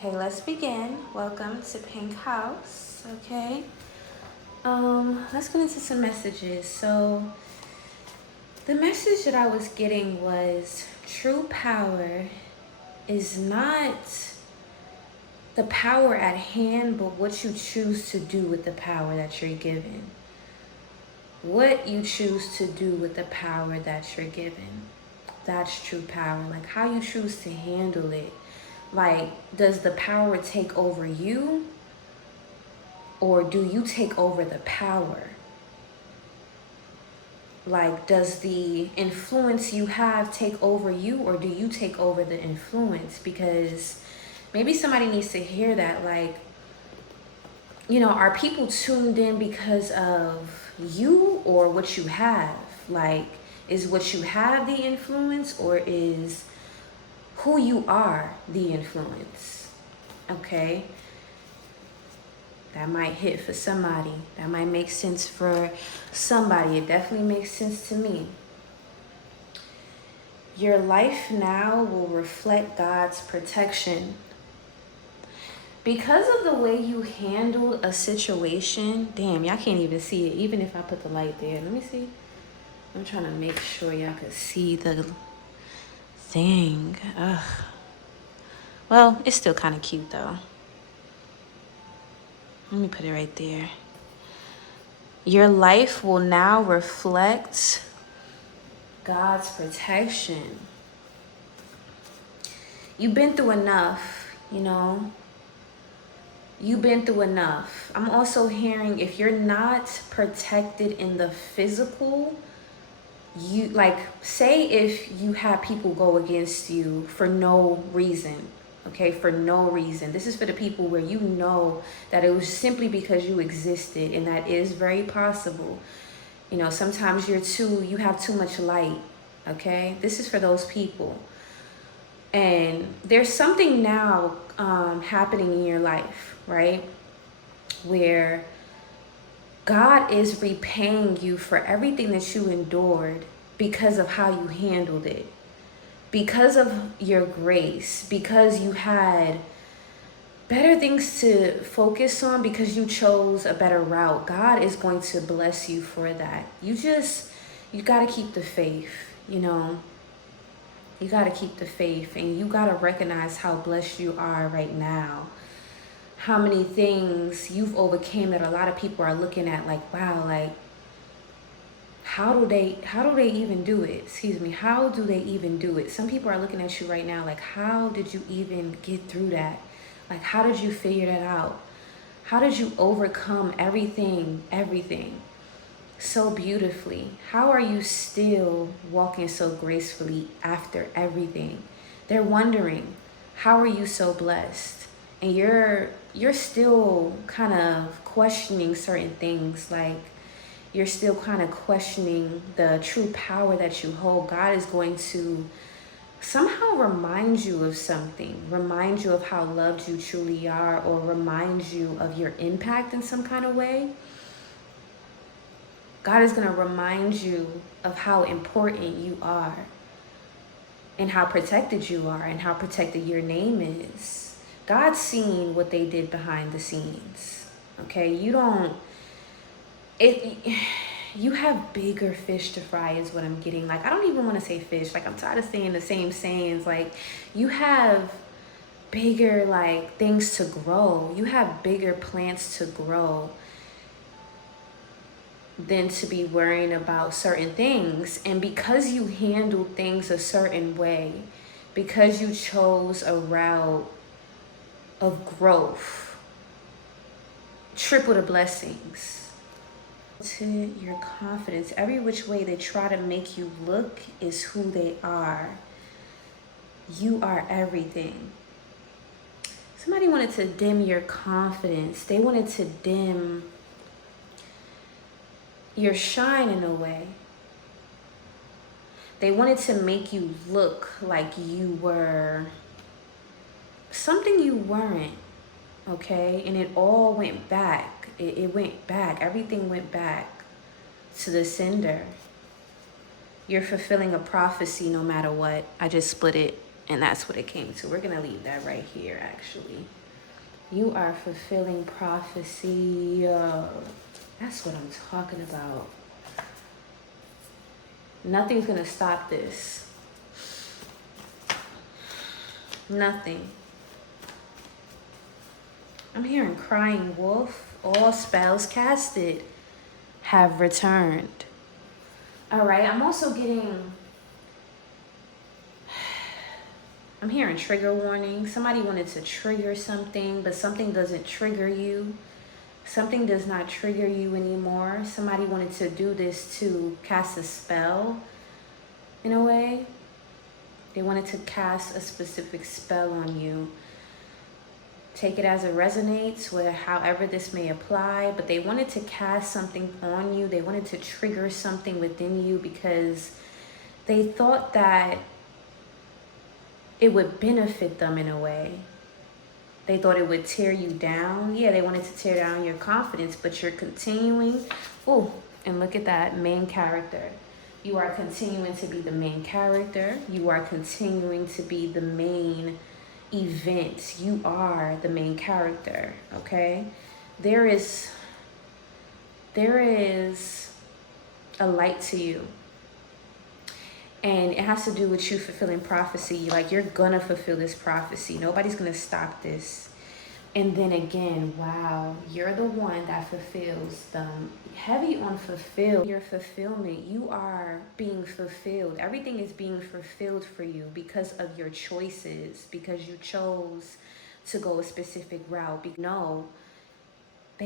Okay, let's begin. Welcome to Pink House. Okay. Let's get into some messages. So the message that I was getting was true power is not the power at hand, but what you choose to do with the power that you're given. What you choose to do with the power that you're given. That's true power. Like how you choose to handle it. Like, does the power take over you? Or do you take over the power? Like, does the influence you have take over you, or do you take over the influence? Because maybe somebody needs to hear that. Like, you know, are people tuned in because of you or what you have? Like, is what you have the influence, or is who you are the influence? Okay. That might hit for somebody. That might make sense for somebody. It definitely makes sense to me. Your life now will reflect God's protection. Because of the way you handled a situation, damn, y'all can't even see it, even if I put the light there. Let me see. I'm trying to make sure y'all can see the thing. Ugh. Well, it's still kind of cute though. Let me put it right there. Your life will now reflect God's protection. You've been through enough, you know. You've been through enough. I'm also hearing if you're not protected in the physical, you like, say if you have people go against you for no reason, okay, for no reason. This is for the people where you know that it was simply because you existed, and that is very possible. You know, sometimes you have too much light, okay? This is for those people. And there's something now happening in your life, right? Where God is repaying you for everything that you endured because of how you handled it. Because of your grace, because you had better things to focus on, because you chose a better route. God is going to bless you for that. You got to keep the faith, you know. You got to keep the faith, and you got to recognize how blessed you are right now. How many things you've overcame that a lot of people are looking at like, wow, like, how do they even do it? Excuse me. How do they even do it? Some people are looking at you right now like, how did you even get through that? Like, how did you figure that out? How did you overcome everything so beautifully? How are you still walking so gracefully after everything? They're wondering, how are you so blessed? And you're still kind of questioning certain things. Like, you're still kind of questioning the true power that you hold. God is going to somehow remind you of something, remind you of how loved you truly are, or remind you of your impact in some kind of way. God is going to remind you of how important you are, and how protected you are, and how protected your name is. God's seen what they did behind the scenes. Okay, you have bigger fish to fry is what I'm getting. Like, I don't even want to say fish. Like, I'm tired of saying the same sayings. Like, you have bigger, like, things to grow. You have bigger plants to grow than to be worrying about certain things. And because you handle things a certain way, because you chose a route of growth, triple the blessings. To your confidence, every which way they try to make you look is who they are. You are everything. Somebody wanted to dim your confidence. They wanted to dim your shine in a way. They wanted to make you look like you were something you weren't, okay? And it all went back. It went back. Everything went back to the sender. You're fulfilling a prophecy no matter what. I just split it And that's what it came to. We're going to leave that right here, actually. You are fulfilling prophecy. That's what I'm talking about. Nothing's going to stop this. Nothing. I'm hearing crying wolf. All spells casted have returned. All right, I'm also getting... I'm hearing trigger warning. Somebody wanted to trigger something, but something doesn't trigger you. Something does not trigger you anymore. Somebody wanted to do this to cast a spell, in a way. They wanted to cast a specific spell on you. Take it as it resonates, with however this may apply, but they wanted to cast something on you. They wanted to trigger something within you because they thought that it would benefit them in a way. They thought it would tear you down. Yeah, they wanted to tear down your confidence, but you're continuing. Oh, and look at that, main character. You are continuing to be the main character. You are continuing to be the main event. You are the main character, okay? There is a light to you. And it has to do with you fulfilling prophecy. Like, you're gonna fulfill this prophecy. Nobody's gonna stop this. And then again, wow, you're the one that fulfills them. Heavy on fulfill. Your fulfillment, you are being fulfilled. Everything is being fulfilled for you because of your choices, because you chose to go a specific route. They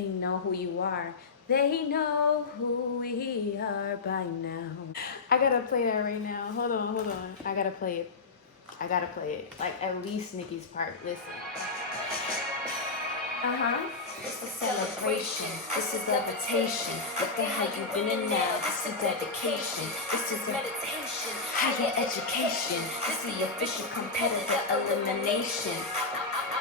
know who you are. They know who we are by now. I gotta play that right now. Hold on. I gotta play it. Like, at least Nikki's part. Listen. It's a celebration. This is levitation. Look at how you've been in now. This is dedication. This is meditation. Higher education. This is the official competitor elimination.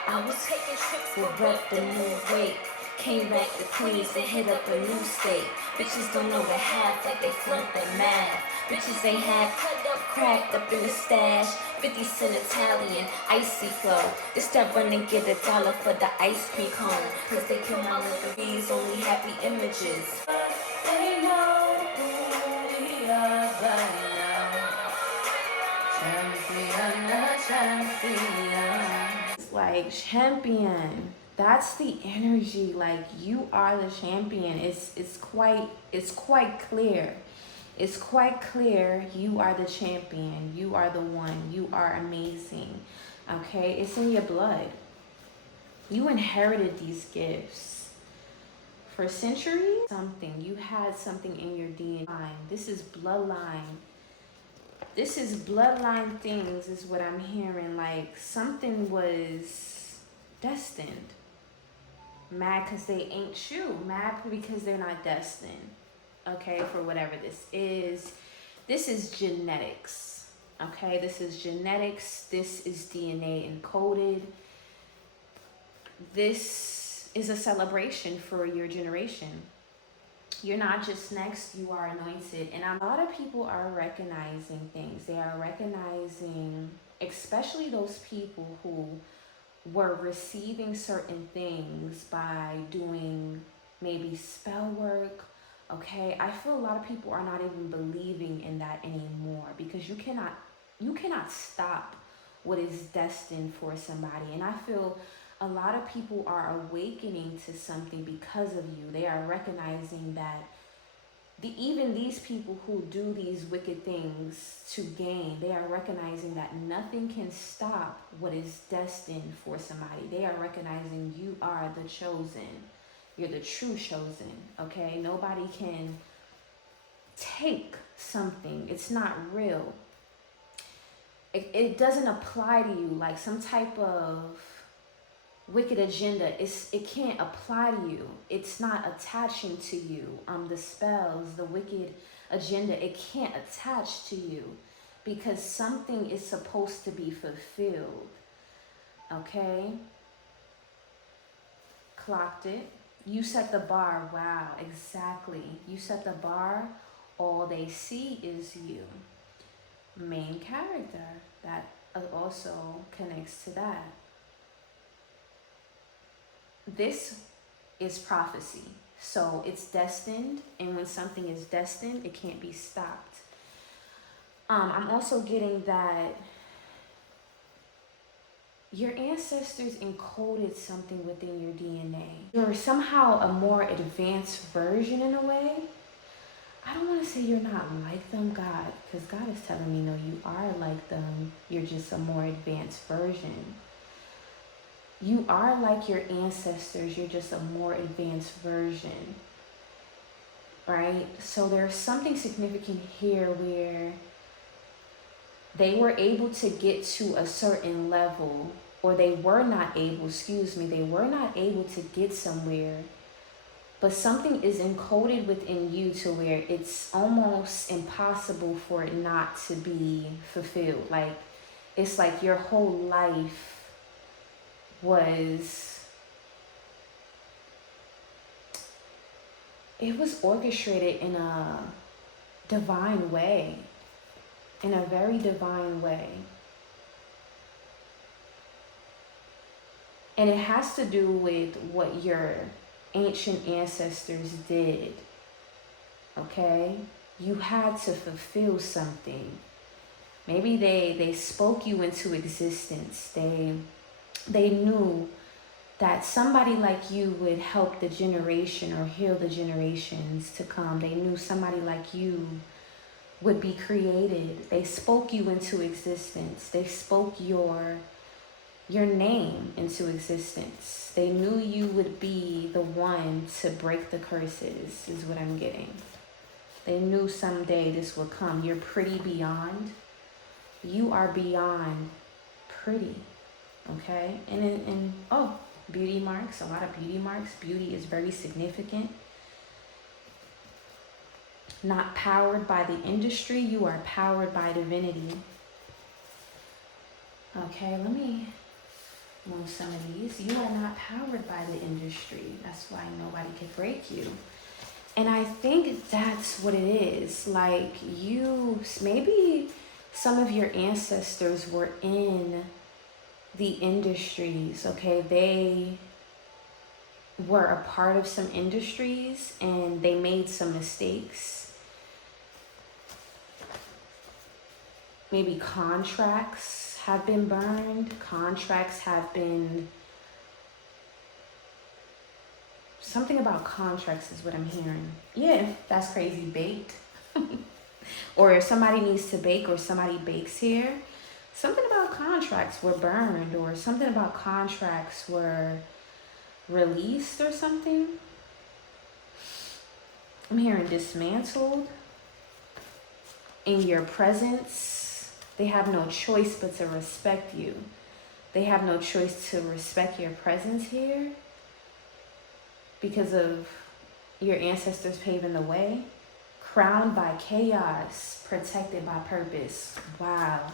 I was taking trips to rep the new weight. Came back to Queens and hit up a new state. Bitches don't know the half like they flunk the math. Bitches ain't had cut up, cracked up in the stash. 50 cent Italian, icy flow. This that run and get $1 for the ice cream cone. Cause they kill my liberties, only happy images. They know who we are by now. Champion. It's like, champion. That's the energy. Like, you are the champion. It's quite clear. It's quite clear you are the champion. You are the one. You are amazing. Okay? It's in your blood. You inherited these gifts. For centuries, you had something in your DNA. This is bloodline. This is bloodline things is what I'm hearing. Like, something was destined. Mad because they ain't you. Mad because they're not destined. Okay, for whatever this is. This is genetics. Okay, this is genetics. This is DNA encoded. This is a celebration for your generation. You're not just next, you are anointed. And a lot of people are recognizing things. They are recognizing, especially those people who were receiving certain things by doing maybe spell work. Okay, I feel a lot of people are not even believing in that anymore because you cannot stop what is destined for somebody. And I feel a lot of people are awakening to something because of you. They are recognizing that even these people who do these wicked things to gain, they are recognizing that nothing can stop what is destined for somebody. They are recognizing you are the chosen. You're the true chosen, okay? Nobody can take something. It's not real. It doesn't apply to you, like some type of wicked agenda. It can't apply to you. It's not attaching to you. The spells, the wicked agenda, it can't attach to you because something is supposed to be fulfilled, okay? Clocked it. You set the bar. Wow, exactly. You set the bar. All they see is you. Main character. also connects to that. This is prophecy. So it's destined, and when something is destined, it can't be stopped. I'm also getting that your ancestors encoded something within your DNA. You're somehow a more advanced version in a way. I don't want to say you're not like them, God, because God is telling me, no, you are like them. You're just a more advanced version. You are like your ancestors. You're just a more advanced version, right? So there's something significant here where they were able to get to a certain level, or they were not able to get somewhere, but something is encoded within you to where it's almost impossible for it not to be fulfilled. Like, it's like your whole life was orchestrated in a divine way, in a very divine way. And it has to do with what your ancient ancestors did, okay? You had to fulfill something. Maybe they spoke you into existence. They knew that somebody like you would help the generation or heal the generations to come. They knew somebody like you would be created. They spoke you into existence. They spoke your name into existence. They knew you would be the one to break the curses, is what I'm getting. They knew someday this would come. You're pretty beyond. You are beyond pretty, okay? And oh, beauty marks, a lot of beauty marks. Beauty is very significant. Not powered by the industry, you are powered by divinity. Okay, let me move some of these. You are not powered by the industry. That's why nobody can break you. And I think that's what it is. Like, maybe some of your ancestors were in the industries, okay? They were a part of some industries and they made some mistakes. Maybe contracts have been burned. Contracts have been... Something about contracts is what I'm hearing. Yeah, that's crazy. Baked. Or if somebody needs to bake or somebody bakes here, something about contracts were burned or something about contracts were released or something. I'm hearing dismantled. In your presence, they have no choice but to respect you. They have no choice to respect your presence here because of your ancestors paving the way. Crowned by chaos, protected by purpose. Wow.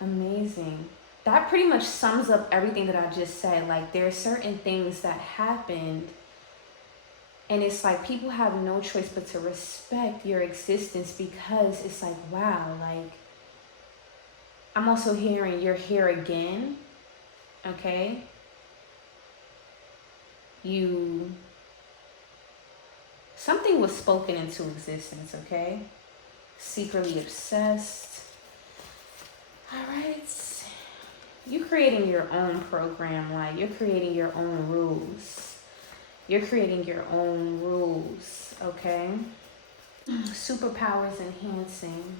Amazing. That pretty much sums up everything that I just said. Like, there are certain things that happened, and it's like people have no choice but to respect your existence because it's like, wow, like, I'm also hearing you're here again, okay? Something was spoken into existence, okay? Secretly obsessed. All right. You're creating your own program, like you're creating your own rules. You're creating your own rules, okay? Superpowers enhancing.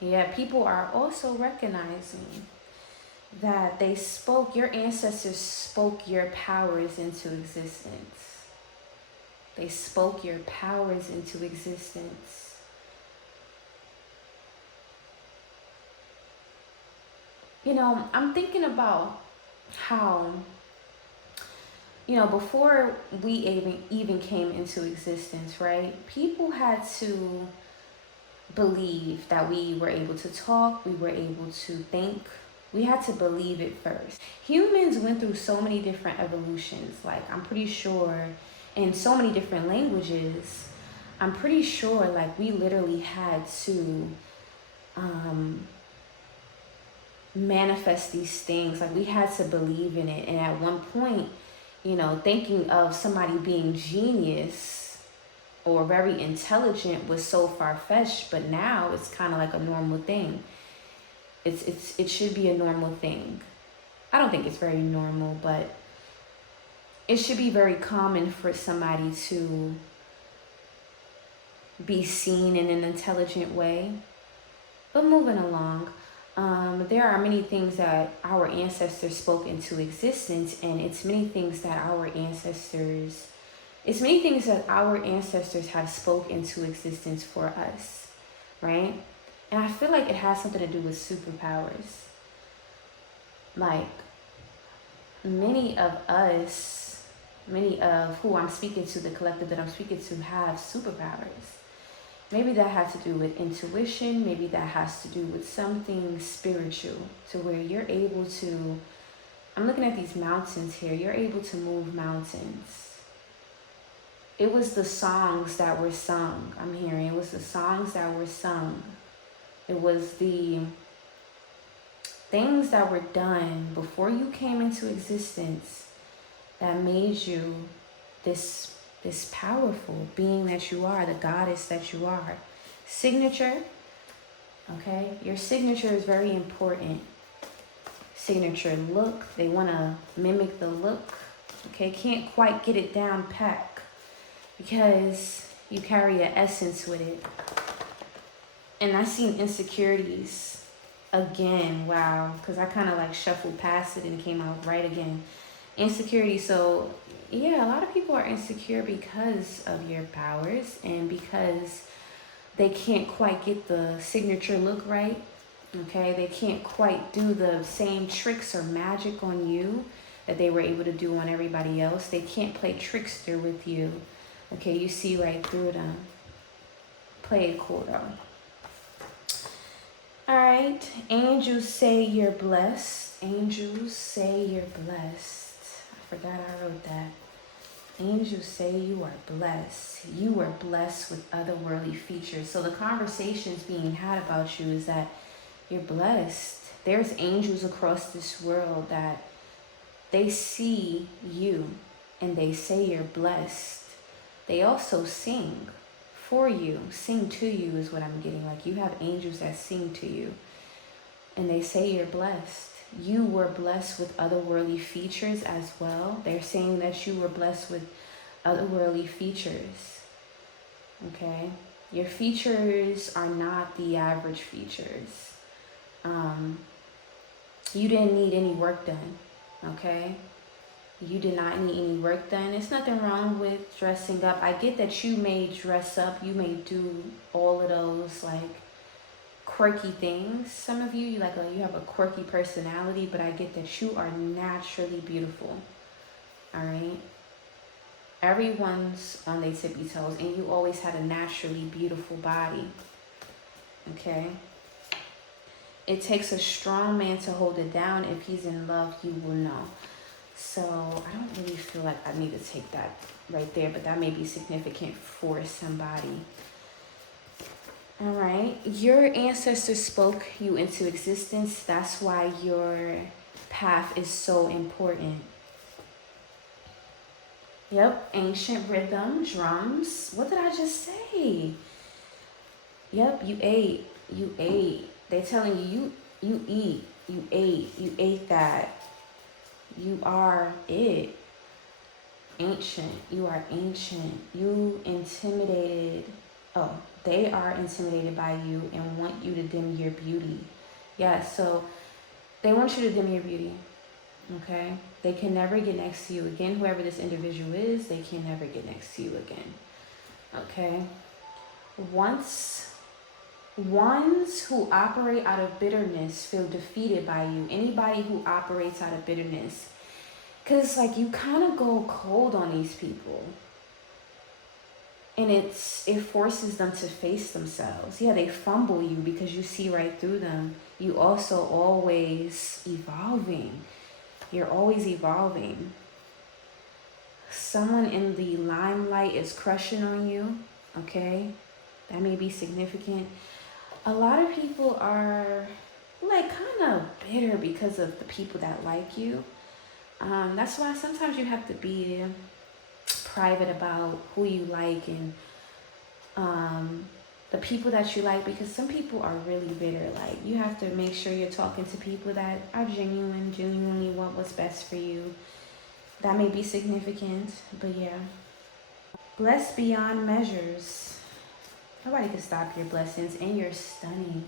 Yeah, people are also recognizing that your ancestors spoke your powers into existence. They spoke your powers into existence. You know, I'm thinking about how, you know, before we even came into existence, right? People had to believe that we were able to talk, we were able to think. We had to believe it first. Humans went through so many different evolutions. Like, I'm pretty sure in so many different languages, I'm pretty sure like we literally had to manifest these things. Like, we had to believe in it. And at one point, you know, thinking of somebody being genius or very intelligent was so far-fetched, but now it's kind of like a normal thing. It should be a normal thing. I don't think it's very normal, but it should be very common for somebody to be seen in an intelligent way. But moving along, there are many things that our ancestors spoke into existence, and it's many things that our ancestors have spoke into existence for us, right? And I feel like it has something to do with superpowers. Like, many of who I'm speaking to, the collective that I'm speaking to, have superpowers. Maybe that has to do with intuition. Maybe that has to do with something spiritual, to where you're able to, I'm looking at these mountains here, you're able to move mountains. It was the songs that were sung, I'm hearing. It was the songs that were sung. It was the things that were done before you came into existence that made you this powerful being that you are, the goddess that you are. Signature, okay? Your signature is very important. Signature look, they want to mimic the look, okay? Can't quite get it down pat because you carry an essence with it. And I seen insecurities again, wow, because I kind of like shuffled past it and it came out right again. Insecurity. So yeah, a lot of people are insecure because of your powers and because they can't quite get the signature look right. Okay, they can't quite do the same tricks or magic on you that they were able to do on everybody else. They can't play trickster with you. Okay, you see right through them. Play it cool though. All right, angels say you're blessed. Angels say you're blessed. I forgot I wrote that. Angels say you are blessed. You are blessed with otherworldly features. So the conversations being had about you is that you're blessed. There's angels across this world that they see you and they say you're blessed. They also sing for you. Sing to you is what I'm getting. Like, you have angels that sing to you and they say you're blessed. You were blessed with otherworldly features as well. They're saying that you were blessed with otherworldly features. Okay? Your features are not the average features. You didn't need any work done. Okay? You did not need any work done. There's nothing wrong with dressing up. I get that you may dress up. You may do all of those like quirky things. Some of you, you have a quirky personality, but I get that you are naturally beautiful. All right? Everyone's on their tippy toes, and you always had a naturally beautiful body. Okay? It takes a strong man to hold it down. If he's in love, you will know. So I don't really feel like I need to take that right there, but that may be significant for somebody. All right. Your ancestors spoke you into existence. That's why your path is so important. Yep. Ancient rhythm, drums. What did I just say? Yep. You ate. You ate. They're telling you, you eat. You ate. You ate that. You are it. Ancient. You are ancient. You intimidated. Oh, they are intimidated by you and want you to dim your beauty. Yeah, so they want you to dim your beauty. Okay? They can never get next to you again. Whoever this individual is, they can never get next to you again. Okay? Ones who operate out of bitterness feel defeated by you. Anybody who operates out of bitterness. Because, like, you kind of go cold on these people. And it forces them to face themselves. Yeah, they fumble you because you see right through them. You also always evolving. You're always evolving. Someone in the limelight is crushing on you. Okay? That may be significant. A lot of people are like kind of bitter because of the people that like you. That's why sometimes you have to be private about who you like and the people that you like, because some people are really bitter. Like, you have to make sure you're talking to people that are genuinely want what's best for you. That may be significant, but yeah. Blessed beyond measures. Nobody can stop your blessings, and you're stunning.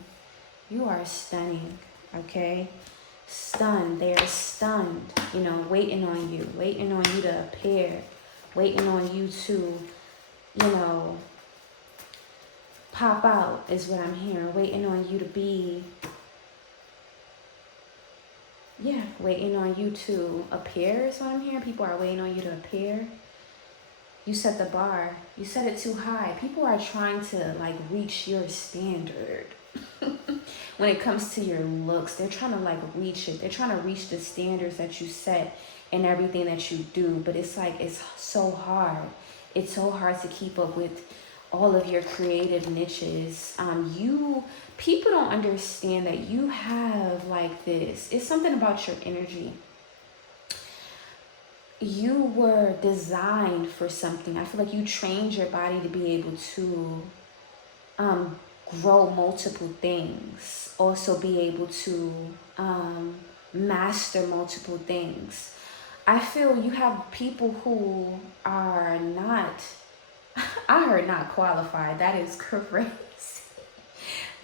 You are stunning, okay? Stunned. They are stunned, waiting on you to appear, waiting on you to, pop out is what I'm hearing. Waiting on you to be, waiting on you to appear is what I'm hearing. People are waiting on you to appear. You set the bar. You set it too high. People are trying to like reach your standard. When it comes to your looks, they're trying to like reach it. They're trying to reach the standards that you set in everything that you do. But it's like, it's so hard. It's so hard to keep up with all of your creative niches. People don't understand that you have like this. It's something about your energy. You were designed for something. I feel like you trained your body to be able to grow multiple things. Also be able to master multiple things. I feel you have people who are not, I heard not qualified. That is crazy.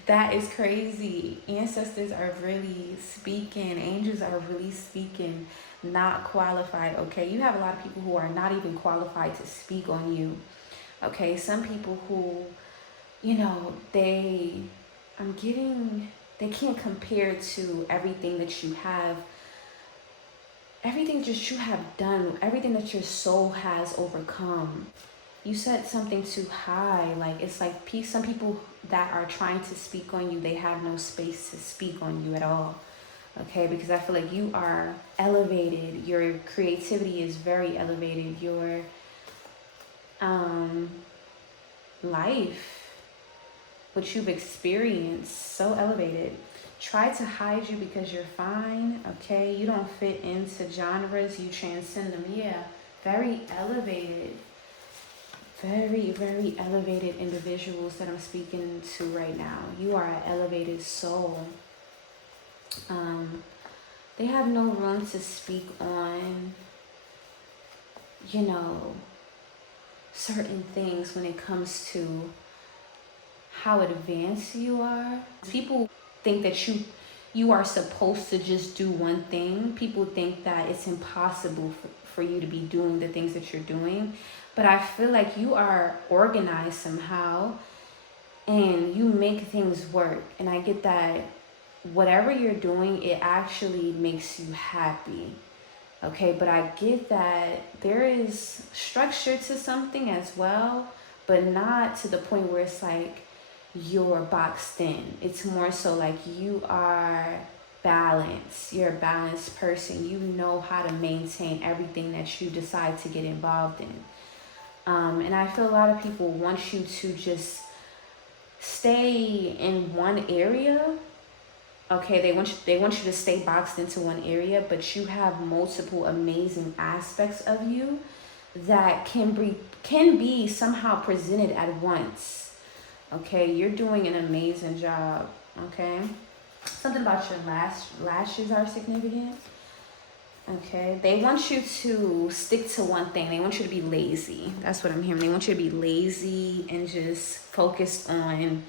That is crazy. Ancestors are really speaking. Angels are really speaking. Not qualified, okay? You have a lot of people who are not even qualified to speak on you, okay? Some people who, they can't compare to everything that you have, everything that you have done, everything that your soul has overcome. You set something too high. Like, it's like some people that are trying to speak on you, they have no space to speak on you at all. Okay, because I feel like you are elevated. Your creativity is very elevated. Your life, what you've experienced, so elevated. Try to hide you because you're fine, okay? You don't fit into genres. You transcend them. Yeah, very elevated. Very, very elevated individuals that I'm speaking to right now. You are an elevated soul. They have no room to speak on, certain things when it comes to how advanced you are. People think that you are supposed to just do one thing. People think that it's impossible for you to be doing the things that you're doing. But I feel like you are organized somehow and you make things work. And I get that whatever you're doing, it actually makes you happy. Okay, but I get that there is structure to something as well, but not to the point where it's like you're boxed in. It's more so like you are balanced. You're a balanced person. You know how to maintain everything that you decide to get involved in. And I feel a lot of people want you to just stay in one area. Okay, they want you to stay boxed into one area, but you have multiple amazing aspects of you that can be somehow presented at once. Okay, you're doing an amazing job. Okay, something about your lashes are significant. Okay, they want you to stick to one thing. They want you to be lazy. That's what I'm hearing. They want you to be lazy and just focus on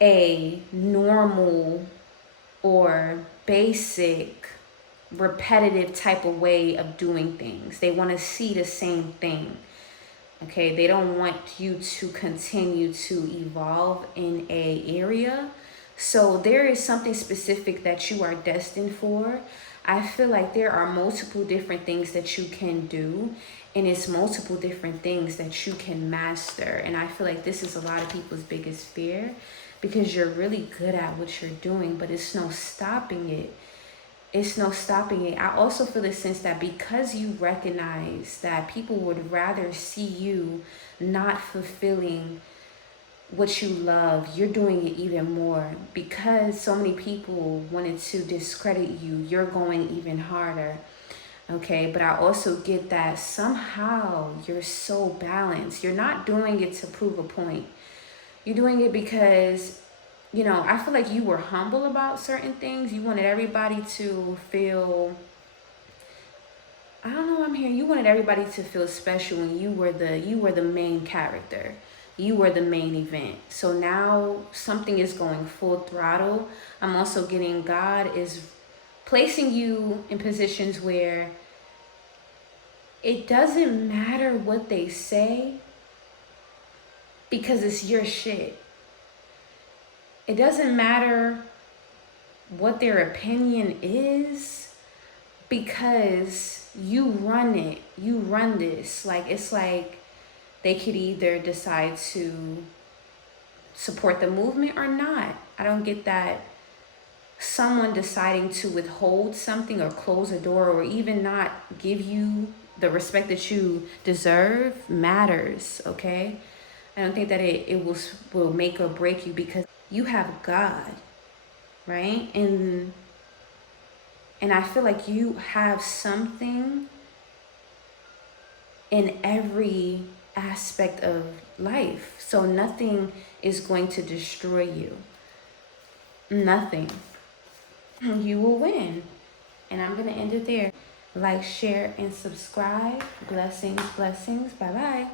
a normal or basic, repetitive type of way of doing things. They want to see the same thing. Okay, they don't want you to continue to evolve in a area. So there is something specific that you are destined for. I feel like there are multiple different things that you can do, and it's multiple different things that you can master. And I feel like this is a lot of people's biggest fear, because you're really good at what you're doing, but it's no stopping it. It's no stopping it. I also feel the sense that because you recognize that people would rather see you not fulfilling what you love, you're doing it even more. Because so many people wanted to discredit you, you're going even harder. Okay, but I also get that somehow you're so balanced. You're not doing it to prove a point. You're doing it because, you know, I feel like you were humble about certain things. You wanted everybody to feel, I don't know, I'm hearing you wanted everybody to feel special when you were the main character. You were the main event. So now something is going full throttle. I'm also getting God is placing you in positions where it doesn't matter what they say because it's your shit. It doesn't matter what their opinion is because you run it. You run this. Like, it's like they could either decide to support the movement or not. I don't get that. Someone deciding to withhold something or close a door or even not give you the respect that you deserve matters, okay? I don't think that it will make or break you because you have God, right? And I feel like you have something in every aspect of life. So nothing is going to destroy you. Nothing. You will win. And I'm going to end it there. Like, share, and subscribe. Blessings, blessings. Bye-bye.